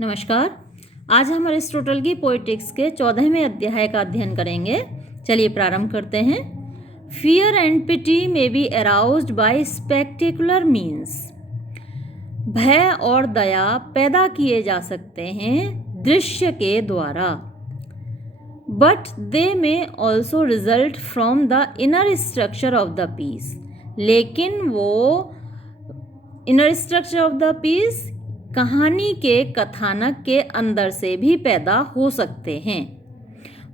नमस्कार। आज हम अरिस्टोटल की पोएटिक्स के 14वें अध्याय का अध्ययन करेंगे। चलिए प्रारंभ करते हैं। Fear and pity may be aroused by spectacular means. भय और दया पैदा किए जा सकते हैं दृश्य के द्वारा, but they may also result from the inner structure of the piece. लेकिन वो inner structure of the piece कहानी के कथानक के अंदर से भी पैदा हो सकते हैं,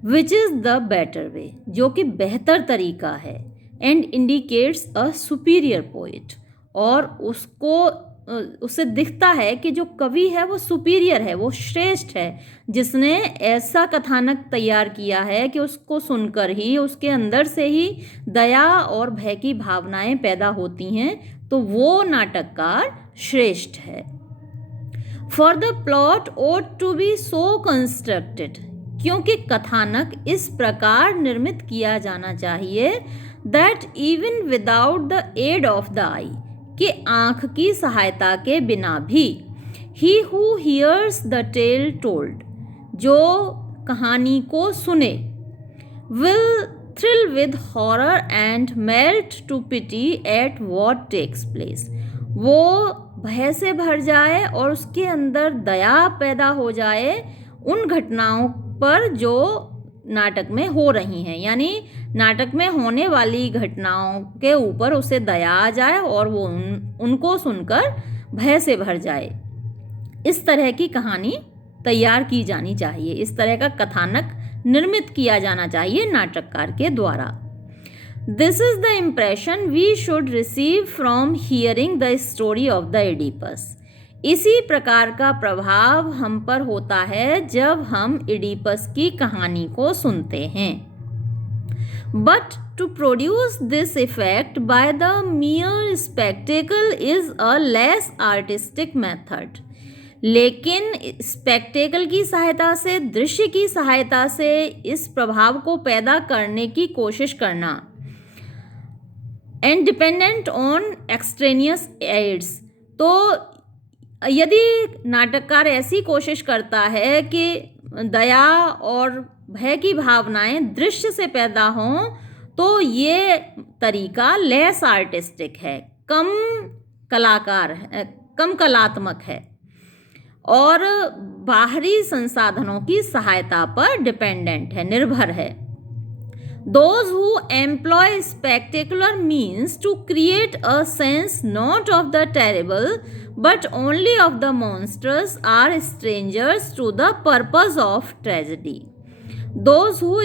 which is the better way, जो कि बेहतर तरीका है, and indicates a superior poet, और उससे दिखता है कि जो कवि है वो सुपीरियर है, वो श्रेष्ठ है, जिसने ऐसा कथानक तैयार किया है कि उसको सुनकर ही उसके अंदर से ही दया और भय की भावनाएं पैदा होती हैं, तो वो नाटककार श्रेष्ठ है। For the plot ought to be so constructed, क्योंकि कथानक इस प्रकार निर्मित किया जाना चाहिए, that even without the aid of the eye, कि आँख की सहायता के बिना भी, he who hears the tale told, जो कहानी को सुने, will thrill with horror and melt to pity at what takes place, वो भय से भर जाए और उसके अंदर दया पैदा हो जाए उन घटनाओं पर जो नाटक में हो रही हैं, यानी नाटक में होने वाली घटनाओं के ऊपर उसे दया आ जाए और वो उनको सुनकर भय से भर जाए। इस तरह की कहानी तैयार की जानी चाहिए, इस तरह का कथानक निर्मित किया जाना चाहिए नाटककार के द्वारा। This is the impression we should receive from hearing the story of the Oedipus. इसी प्रकार का प्रभाव हम पर होता है जब हम इडिपस की कहानी को सुनते हैं। But to produce this effect by the mere spectacle is a less artistic method. लेकिन स्पेक्टेकल की सहायता से, दृश्य की सहायता से इस प्रभाव को पैदा करने की कोशिश करना, and dependent on extraneous aids, तो यदि नाटककार ऐसी कोशिश करता है कि दया और भय की भावनाएं दृश्य से पैदा हों, तो ये तरीका लेस आर्टिस्टिक है, कम कलात्मक है और बाहरी संसाधनों की सहायता पर डिपेंडेंट है, निर्भर है। Those who employ spectacular means to create a sense not of the terrible but only of the monstrous are strangers to the purpose of tragedy. Those who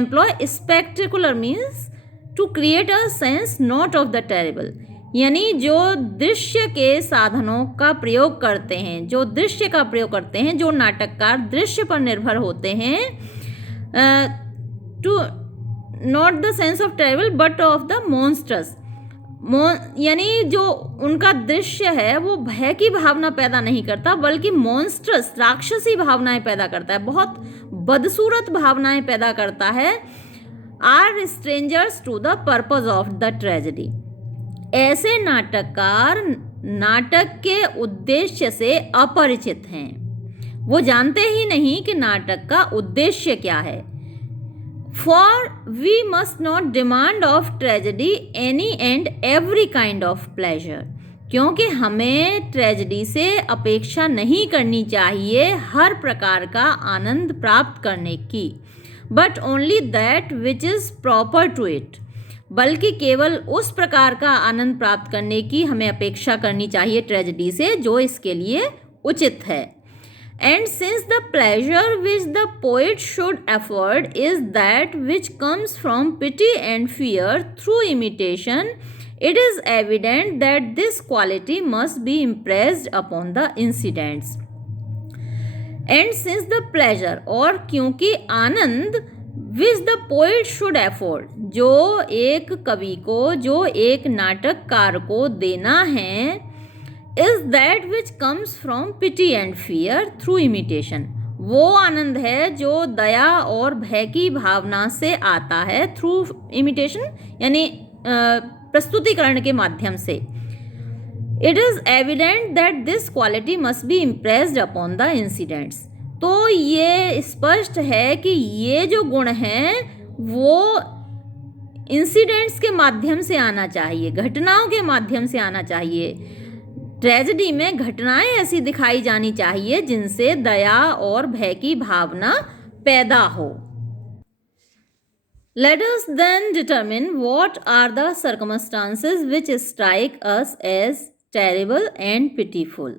employ spectacular means to create a sense not of the terrible, यानी जो दृश्य के साधनों का प्रयोग करते हैं, जो दृश्य का प्रयोग करते हैं, जो नाटककार दृश्य पर निर्भर होते हैं, to not the sense of terrible but of the monsters, यानी जो उनका दृश्य है वो भय की भावना पैदा नहीं करता बल्कि मॉन्स्टर्स, राक्षसी भावनाएं पैदा करता है, बहुत बदसूरत भावनाएं पैदा करता है। Are strangers to the purpose of the tragedy, ऐसे नाटककार नाटक के उद्देश्य से अपरिचित हैं, वो जानते ही नहीं कि नाटक का उद्देश्य क्या है। For we must not demand of tragedy any and every kind of pleasure, क्योंकि हमें ट्रेजेडी से अपेक्षा नहीं करनी चाहिए हर प्रकार का आनंद प्राप्त करने की, but only that which is proper to it, बल्कि केवल उस प्रकार का आनंद प्राप्त करने की हमें अपेक्षा करनी चाहिए ट्रेजेडी से जो इसके लिए उचित है। And since the pleasure which the poet should afford is that which comes from pity and fear through imitation, it is evident that this quality must be impressed upon the incidents. And since the pleasure, और क्योंकि आनंद which the poet should afford, जो एक कवि को, जो एक नाटककार को देना है, is that which comes from pity and fear through imitation, वो आनंद है जो दया और भय की भावना से आता है, through imitation यानी प्रस्तुतिकरण के माध्यम से। It is evident that this quality must be impressed upon the incidents. तो ये स्पष्ट है कि ये जो गुण हैं वो इंसिडेंट्स के माध्यम से आना चाहिए, घटनाओं के माध्यम से आना चाहिए। ट्रेजेडी में घटनाएं ऐसी दिखाई जानी चाहिए जिनसे दया और भय की भावना पैदा हो। Let us then determine what are the circumstances which strike us as terrible and pitiful.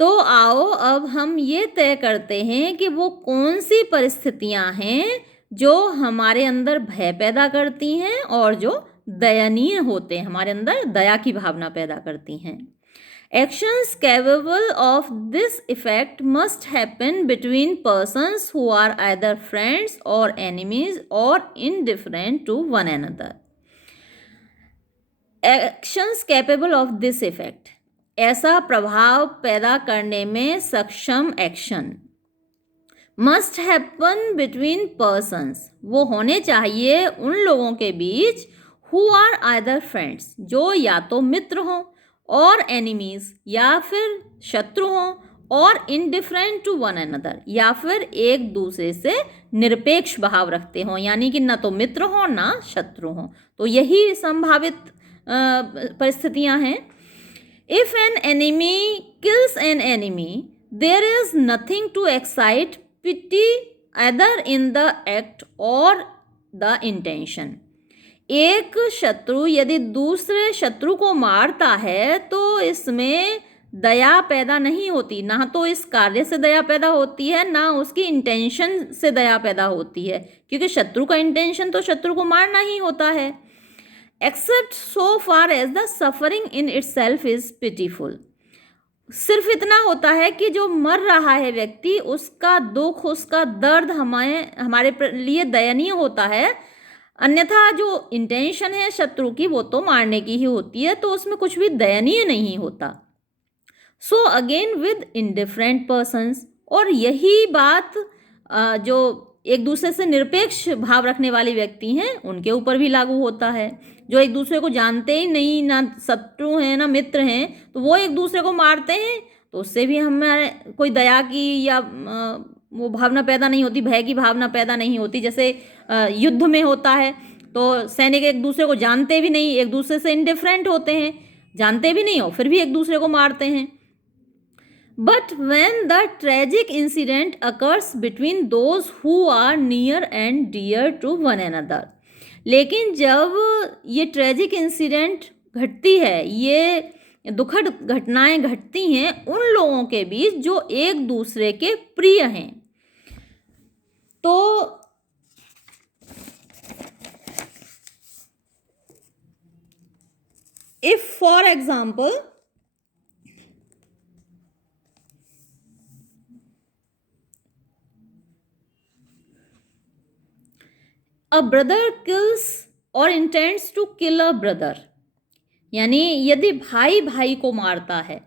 तो आओ अब हम ये तय करते हैं कि वो कौन सी परिस्थितियां हैं जो हमारे अंदर भय पैदा करती हैं और जो दयनीय होते हैं, हमारे अंदर दया की भावना पैदा करती हैं। Actions capable of this effect must happen between persons who are either friends or enemies or indifferent to one another. Actions capable of this effect, ऐसा प्रभाव पैदा करने में सक्षम action must happen between persons, वो होने चाहिए उन लोगों के बीच who are either friends, जो या तो मित्र हों, और एनिमीज या फिर शत्रु हों, और इनडिफरेंट टू वन अनदर या फिर एक दूसरे से निरपेक्ष भाव रखते हों, यानी कि ना तो मित्र हों ना शत्रु हों। तो यही संभावित परिस्थितियां हैं। If an enemy kills an enemy there is nothing to excite pity other in the act or the intention. एक शत्रु यदि दूसरे शत्रु को मारता है तो इसमें दया पैदा नहीं होती, ना तो इस कार्य से दया पैदा होती है ना उसकी इंटेंशन से दया पैदा होती है, क्योंकि शत्रु का इंटेंशन तो शत्रु को मारना ही होता है। Except so far as the suffering in itself is pitiful, सिर्फ इतना होता है कि जो मर रहा है व्यक्ति, उसका दुख, उसका दर्द हमारे लिए दयनीय होता है, अन्यथा जो इंटेंशन है शत्रु की वो तो मारने की ही होती है, तो उसमें कुछ भी दयनीय नहीं होता। So again with indifferent persons, और यही बात जो एक दूसरे से निरपेक्ष भाव रखने वाले व्यक्ति हैं उनके ऊपर भी लागू होता है। जो एक दूसरे को जानते ही नहीं, ना शत्रु हैं ना मित्र हैं, तो वो एक दूसरे को मारते हैं, तो उससे भी हमारे कोई दया की या वो भावना पैदा नहीं होती, भय की भावना पैदा नहीं होती। जैसे युद्ध में होता है तो सैनिक एक दूसरे को जानते भी नहीं, एक दूसरे से इंडिफरेंट होते हैं, जानते भी नहीं हो फिर भी एक दूसरे को मारते हैं। But when the tragic incident occurs between those who are near and dear to one another, लेकिन जब ये ट्रेजिक इंसिडेंट घटती है, ये दुखद घटनाएं घटती हैं उन लोगों के बीच जो एक दूसरे के प्रिय हैं, तो if for example a brother kills or intends to kill a brother, यानी यदि भाई भाई को मारता है,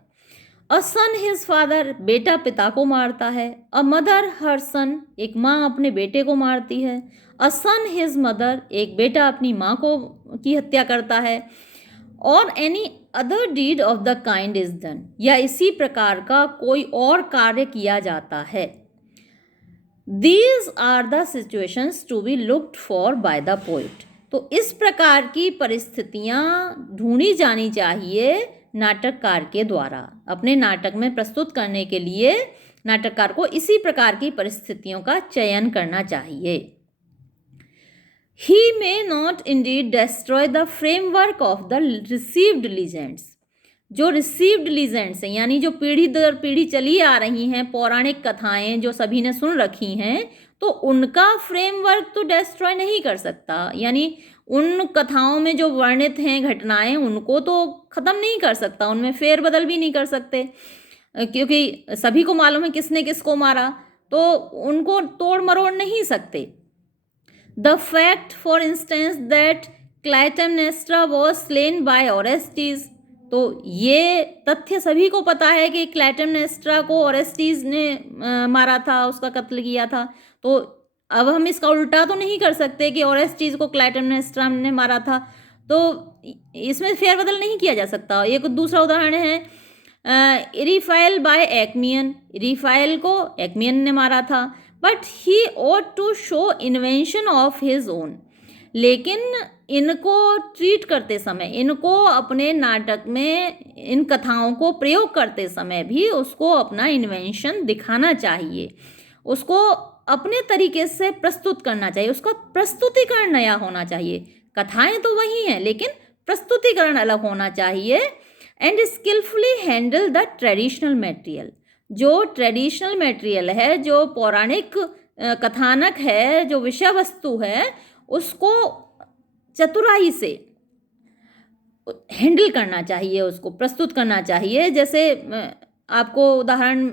अ सन हिज फादर, बेटा पिता को मारता है, अ मदर हर सन, एक माँ अपने बेटे को मारती है, अ सन हिज मदर, एक बेटा अपनी माँ को की हत्या करता है, और any other deed of the kind is done, या इसी प्रकार का कोई और कार्य किया जाता है। These are the situations to be looked for by the poet, तो इस प्रकार की परिस्थितियाँ ढूंढी जानी चाहिए नाटककार के द्वारा। अपने नाटक में प्रस्तुत करने के लिए नाटककार को इसी प्रकार की परिस्थितियों का चयन करना चाहिए। He may not indeed destroy the framework of the received legends, जो रिसीव्ड लीजेंड्स हैं, यानी जो पीढ़ी दर पीढ़ी चली आ रही हैं पौराणिक कथाएं जो सभी ने सुन रखी हैं, तो उनका फ्रेमवर्क तो डिस्ट्रॉय नहीं कर सकता, यानी उन कथाओं में जो वर्णित हैं घटनाएं उनको तो ख़त्म नहीं कर सकता, उनमें फेरबदल भी नहीं कर सकते, क्योंकि सभी को मालूम है किसने किसको मारा, तो उनको तोड़ मरोड़ नहीं सकते। The fact, for instance, that Clytemnestra was slain by Orestes, तो ये तथ्य सभी को पता है कि क्लाइटेमनेस्ट्रा को ओरेस्टीज ने मारा था, उसका कत्ल किया था, तो अब हम इसका उल्टा तो नहीं कर सकते कि ओरेस्टीज को क्लाइटेमनेस्ट्रा ने मारा था। तो इसमें फेरबदल नहीं किया जा सकता। एक दूसरा उदाहरण है इरीफाइल बाय एक्मियन, इरीफाइल को एक्मियन ने मारा था, but he ought to show invention of his own. लेकिन इनको ट्रीट करते समय, इनको अपने नाटक में इन कथाओं को प्रयोग करते समय भी उसको अपना इन्वेंशन दिखाना चाहिए, उसको अपने तरीके से प्रस्तुत करना चाहिए, उसका प्रस्तुतिकरण नया होना चाहिए। कथाएं तो वही हैं लेकिन प्रस्तुतिकरण अलग होना चाहिए। And skilfully handle the traditional material, जो ट्रेडिशनल मटेरियल है, जो पौराणिक कथानक है, जो विषय वस्तु है, उसको चतुराई से हैंडल करना चाहिए, उसको प्रस्तुत करना चाहिए। जैसे आपको उदाहरण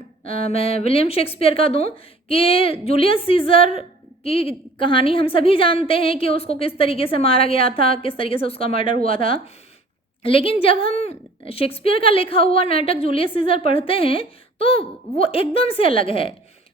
मैं विलियम शेक्सपियर का दूं कि जूलियस सीजर की कहानी हम सभी जानते हैं कि उसको किस तरीके से मारा गया था, किस तरीके से उसका मर्डर हुआ था। लेकिन जब हम शेक्सपियर का लिखा हुआ नाटक जूलियस सीजर पढ़ते हैं तो वो एकदम से अलग है।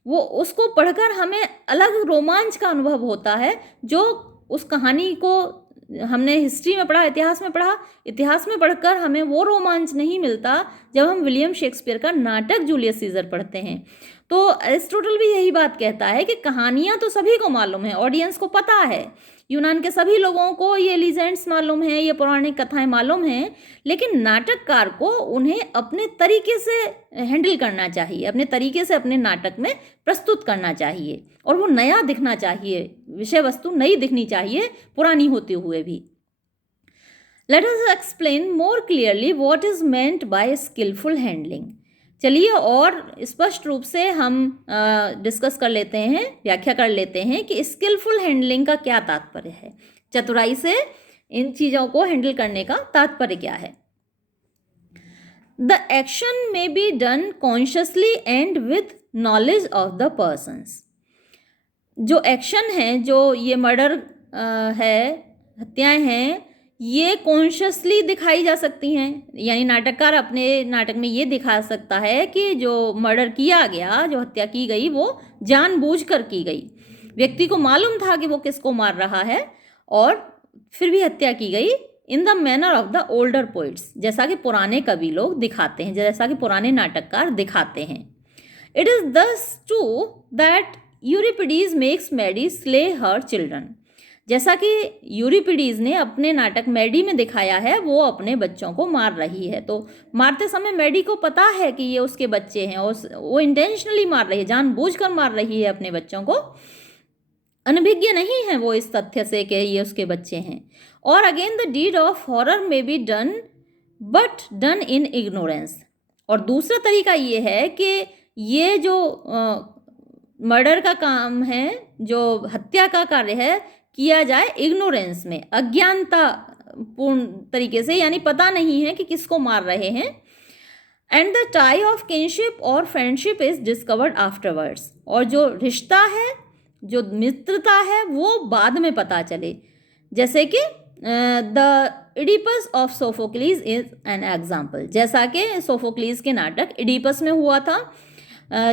वो उसको पढ़कर हमें अलग रोमांच का अनुभव होता है, जो उस कहानी को हमने हिस्ट्री में पढ़ा, इतिहास में पढ़कर हमें वो रोमांच नहीं मिलता जब हम विलियम शेक्सपियर का नाटक जूलियस सीजर पढ़ते हैं। तो एरिस्टोटल भी यही बात कहता है कि कहानियाँ तो सभी को मालूम है, ऑडियंस को पता है, यूनान के सभी लोगों को ये लीजेंड्स मालूम है, ये पौराणिक कथाएं मालूम हैं, लेकिन नाटककार को उन्हें अपने तरीके से हैंडल करना चाहिए, अपने तरीके से अपने नाटक में प्रस्तुत करना चाहिए, और वो नया दिखना चाहिए, विषय वस्तु नई दिखनी चाहिए पुरानी होते हुए भी। Let us explain more clearly what is meant by skilful handling. चलिए और स्पष्ट रूप से हम डिस्कस कर लेते हैं, व्याख्या कर लेते हैं कि स्किलफुल हैंडलिंग का क्या तात्पर्य है, चतुराई से इन चीज़ों को हैंडल करने का तात्पर्य क्या है। द एक्शन में be done consciously and with knowledge of the persons. जो एक्शन है, जो ये मर्डर है, हत्याएं हैं, ये कॉन्शियसली दिखाई जा सकती हैं, यानी नाटककार अपने नाटक में ये दिखा सकता है कि जो मर्डर किया गया, जो हत्या की गई, वो जानबूझकर की गई। व्यक्ति को मालूम था कि वो किसको मार रहा है और फिर भी हत्या की गई in the manner of the older poets, जैसा कि पुराने कवि लोग दिखाते हैं, जैसा कि पुराने नाटककार दिखाते हैं। It is thus true that Euripides makes Medea slay her children. जैसा कि यूरिपिडीज ने अपने नाटक मैडी में दिखाया है, वो अपने बच्चों को मार रही है। तो मारते समय मैडी को पता है कि ये उसके बच्चे हैं, और वो इंटेंशनली मार रही है, जानबूझकर मार रही है अपने बच्चों को, अनभिज्ञ नहीं है वो इस तथ्य से कि ये उसके बच्चे हैं। और again the deed of horror may be done but done in ignorance. और दूसरा तरीका ये है कि ये जो मर्डर का काम है, जो हत्या का कार्य है, किया जाए इग्नोरेंस में, अज्ञानता पूर्ण तरीके से, यानी पता नहीं है कि किसको मार रहे हैं। And the tie of kinship और फ्रेंडशिप इज डिस्कवर्ड आफ्टरवर्ड्स। और जो रिश्ता है, जो मित्रता है, वो बाद में पता चले। जैसे कि the Oedipus of Sophocles is an example, जैसा कि सोफोक्लीज के नाटक इडिपस में हुआ था।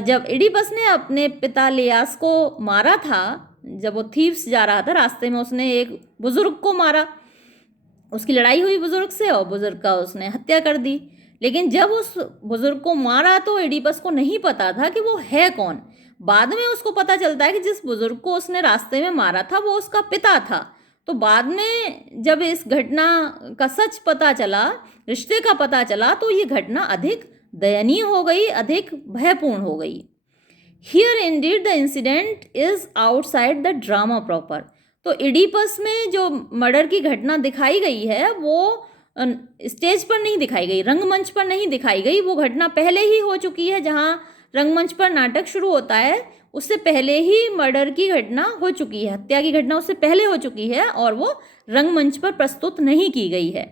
जब इडिपस ने अपने पिता लियास को मारा था, जब वो थीव्स जा रहा था, रास्ते में उसने एक बुजुर्ग को मारा, उसकी लड़ाई हुई बुजुर्ग से और बुजुर्ग का उसने हत्या कर दी। लेकिन जब उस बुजुर्ग को मारा तो इडिपस को नहीं पता था कि वो है कौन। बाद में उसको पता चलता है कि जिस बुजुर्ग को उसने रास्ते में मारा था वो उसका पिता था। तो बाद में जब इस घटना का सच पता चला, रिश्ते का पता चला, तो ये घटना अधिक दयनीय हो गई, अधिक भयपूर्ण हो गई। Here Indeed the incident is outside the drama proper. तो इडिपस में जो मर्डर की घटना दिखाई गई है वो स्टेज पर नहीं दिखाई गई, रंगमंच पर नहीं दिखाई गई। वो घटना पहले ही हो चुकी है, जहाँ रंगमंच पर नाटक शुरू होता है उससे पहले ही मर्डर की घटना हो चुकी है, हत्या की घटना उससे पहले हो चुकी है, और वो रंगमंच पर प्रस्तुत नहीं की गई है।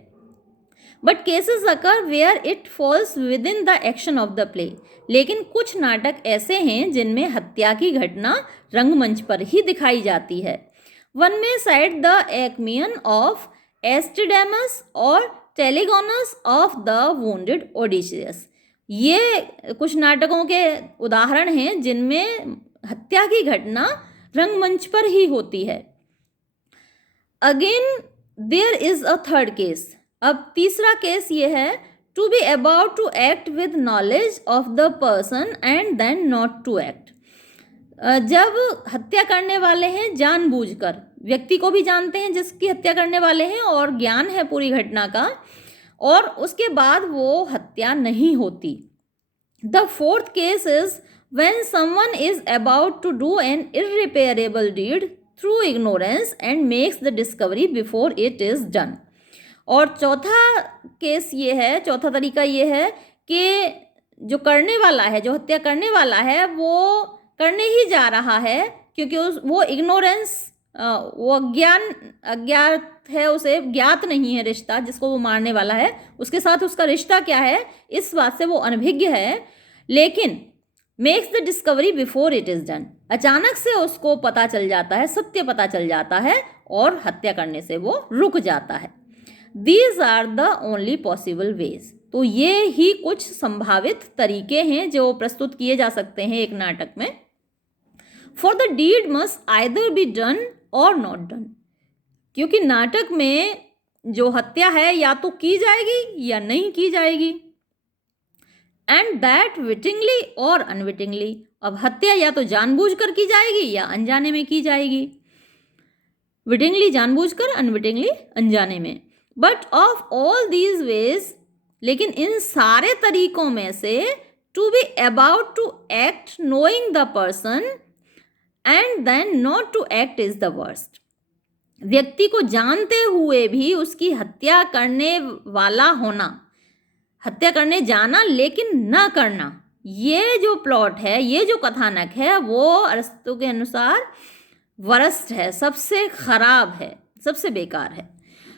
But cases occur where it falls within the action of the play. लेकिन कुछ नाटक ऐसे हैं जिनमें हत्या की घटना रंगमंच पर ही दिखाई जाती है। वन में साइड द एक्मियन ऑफ एस्टिडेमस और टेलीगोनस ऑफ द वुंडेड ओडिशियस। ये कुछ नाटकों के उदाहरण हैं जिनमें हत्या की घटना रंगमंच पर ही होती है। Again there is a third case. अब तीसरा केस ये है, to be about to act with knowledge of the person and then not to act. जब हत्या करने वाले हैं जानबूझकर, व्यक्ति को भी जानते हैं जिसकी हत्या करने वाले हैं और ज्ञान है पूरी घटना का, और उसके बाद वो हत्या नहीं होती। The fourth case is when someone is about to do an irreparable deed through ignorance and makes the discovery before it is done. और चौथा केस ये है, चौथा तरीका ये है कि जो करने वाला है, जो हत्या करने वाला है, वो करने ही जा रहा है क्योंकि वो इग्नोरेंस, वो अज्ञात है, उसे ज्ञात नहीं है रिश्ता जिसको वो मारने वाला है, उसके साथ उसका रिश्ता क्या है इस बात से वो अनभिज्ञ है, लेकिन makes the discovery before it is done, अचानक से उसको पता चल जाता है, सत्य पता चल जाता है और हत्या करने से वो रुक जाता है। These are the only possible ways. तो ये ही कुछ संभावित तरीके हैं जो प्रस्तुत किए जा सकते हैं एक नाटक में। For the deed must either be done or not done, क्योंकि नाटक में जो हत्या है या तो की जाएगी या नहीं की जाएगी, एंड दैट विटिंगली और अनविटिंगली। अब हत्या या तो जानबूझकर की जाएगी या अनजाने में की जाएगी, विटिंगली जानबूझकर, अनविटिंगली अनजाने में। But of all these ways, लेकिन इन सारे तरीकों में से to be about to act knowing the person and then not to act is the worst. व्यक्ति को जानते हुए भी उसकी हत्या करने वाला होना, हत्या करने जाना लेकिन न करना, ये जो प्लॉट है, ये जो कथानक है, वो अरस्तु के अनुसार वर्स्ट है, सबसे खराब है, सबसे बेकार है।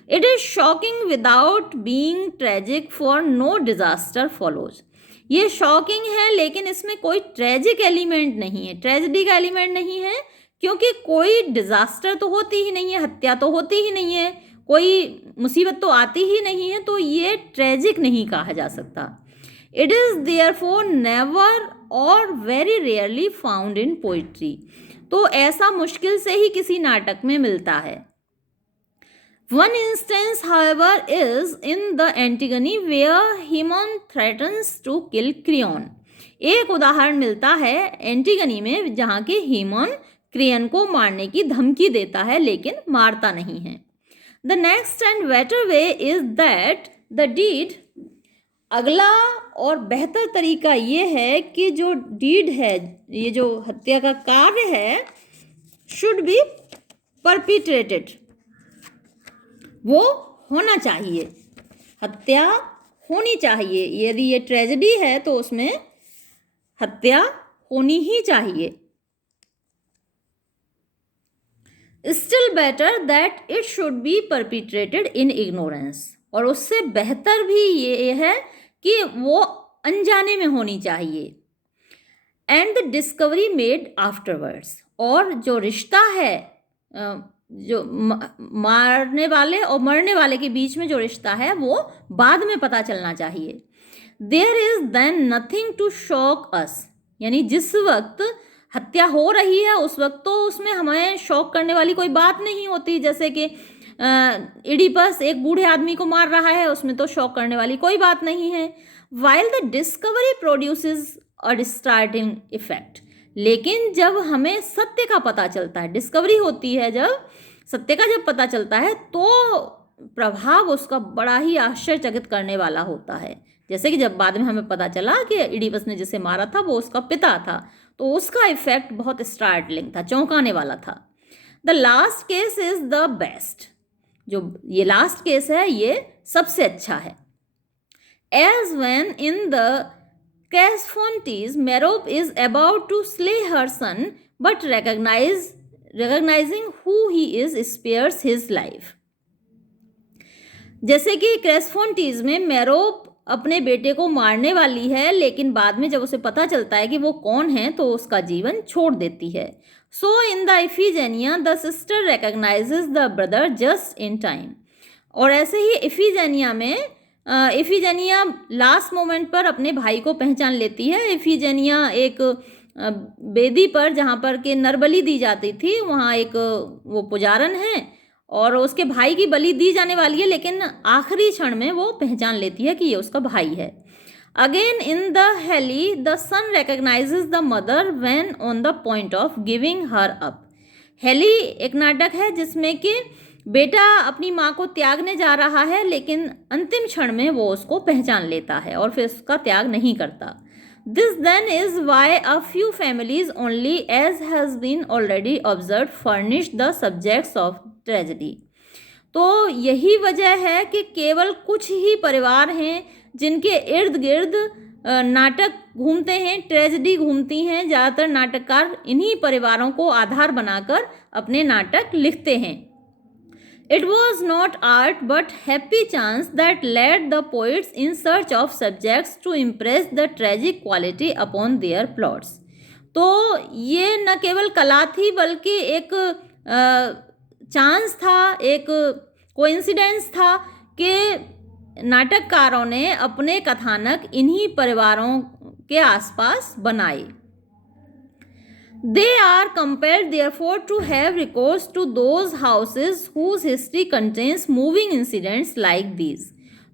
It is shocking without being tragic, for no disaster follows. ये शॉकिंग है लेकिन इसमें कोई ट्रेजिक एलिमेंट नहीं है, ट्रेजेडी का एलिमेंट नहीं है, क्योंकि कोई डिजास्टर तो होती ही नहीं है, हत्या तो होती ही नहीं है, कोई मुसीबत तो आती ही नहीं है, तो ये ट्रेजिक नहीं कहा जा सकता। इट इज़ देयरफॉर नेवर और very rarely found in poetry. तो ऐसा मुश्किल से ही किसी नाटक में मिलता है। One instance, however, is in the Antigone where Haemon threatens to kill Creon. एक उदाहरण मिलता है एंटीगनी में जहाँ के हेमन क्रियन को मारने की धमकी देता है लेकिन मारता नहीं है। The next and better way is that the deed, अगला और बेहतर तरीका ये है कि जो डीड है, ये जो हत्या का कार्य है, should be perpetrated, वो होना चाहिए, हत्या होनी चाहिए। यदि ये ट्रेजेडी है तो उसमें हत्या होनी ही चाहिए। Still better that it should be perpetrated in ignorance, और उससे बेहतर भी ये है कि वो अनजाने में होनी चाहिए। And the discovery made afterwards, और जो रिश्ता है, जो मारने वाले और मरने वाले के बीच में जो रिश्ता है, वो बाद में पता चलना चाहिए। There is then nothing to shock us, यानी जिस वक्त हत्या हो रही है उस वक्त तो उसमें हमें शॉक करने वाली कोई बात नहीं होती, जैसे कि इडिपस एक बूढ़े आदमी को मार रहा है, उसमें तो शॉक करने वाली कोई बात नहीं है। While the discovery produces a distorting effect, लेकिन जब हमें सत्य का पता चलता है, डिस्कवरी होती है जब सत्य का जब पता चलता है, तो प्रभाव उसका बड़ा ही आश्चर्यचकित करने वाला होता है। जैसे कि जब बाद में हमें पता चला कि इडिपस ने जिसे मारा था वो उसका पिता था, तो उसका इफेक्ट बहुत स्टार्टलिंग था, चौंकाने वाला था। The last case is the best, जो ये लास्ट केस है ये सबसे अच्छा है। As when in the Cresphontes, Merope is about to slay her son, but recognizing who he is spares his life. जैसे कि क्रेस्फोंटीज में मेरोप अपने बेटे को मारने वाली है, लेकिन बाद में जब उसे पता चलता है कि वो कौन है तो उसका जीवन छोड़ देती है। So in the Iphigenia the sister recognizes the brother just in time, और ऐसे ही इफिजेनिया में इफिजेनिया लास्ट मोमेंट पर अपने भाई को पहचान लेती है। इफिजेनिया एक वेदी पर जहाँ पर के नरबली दी जाती थी, वहाँ एक वो पुजारन है और उसके भाई की बलि दी जाने वाली है, लेकिन आखिरी क्षण में वो पहचान लेती है कि ये उसका भाई है। Again in the Helle the son recognizes the mother when on the point of giving her up. Helle एक नाटक है जिसमें कि बेटा अपनी माँ को त्यागने जा रहा है, लेकिन अंतिम क्षण में वो उसको पहचान लेता है और फिर उसका त्याग नहीं करता। This then is why a few families only, as has been already observe, furnish the subjects of tragedy. तो यही वजह है कि केवल कुछ ही परिवार हैं जिनके इर्द गिर्द नाटक घूमते हैं, ट्रेजेडी घूमती हैं। ज़्यादातर नाटककार इन्हीं परिवारों को आधार बनाकर अपने नाटक लिखते हैं। It was not art but happy chance that led the poets in search of subjects to impress the tragic quality upon their plots। तो ये न केवल कला थी बल्कि एक चांस था, एक कोइंसिडेंस था कि नाटककारों ने अपने कथानक इन्हीं परिवारों के आसपास बनाए। They are compelled therefore to have recourse to those houses whose history contains moving incidents like these।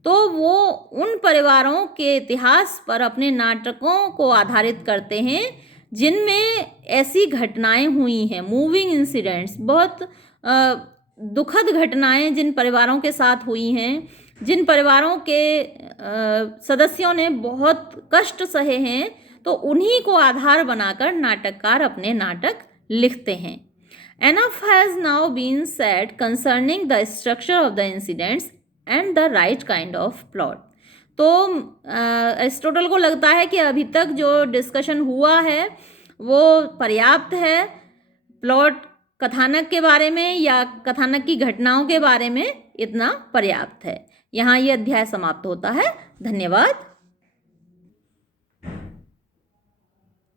तो वो उन परिवारों के इतिहास पर अपने नाटकों को आधारित करते हैं जिनमें ऐसी घटनाएं हुई हैं, मूविंग इंसिडेंट्स, बहुत दुखद घटनाएं जिन परिवारों के साथ हुई हैं, जिन परिवारों के सदस्यों ने बहुत कष्ट सहे हैं, तो उन्हीं को आधार बनाकर नाटककार अपने नाटक लिखते हैं। Enough has now been said concerning the structure of the incidents and the right kind of plot। तो एरिस्टोटल को लगता है कि अभी तक जो डिस्कशन हुआ है वो पर्याप्त है प्लॉट कथानक के बारे में या कथानक की घटनाओं के बारे में, इतना पर्याप्त है। यहाँ ये अध्याय समाप्त होता है। धन्यवाद।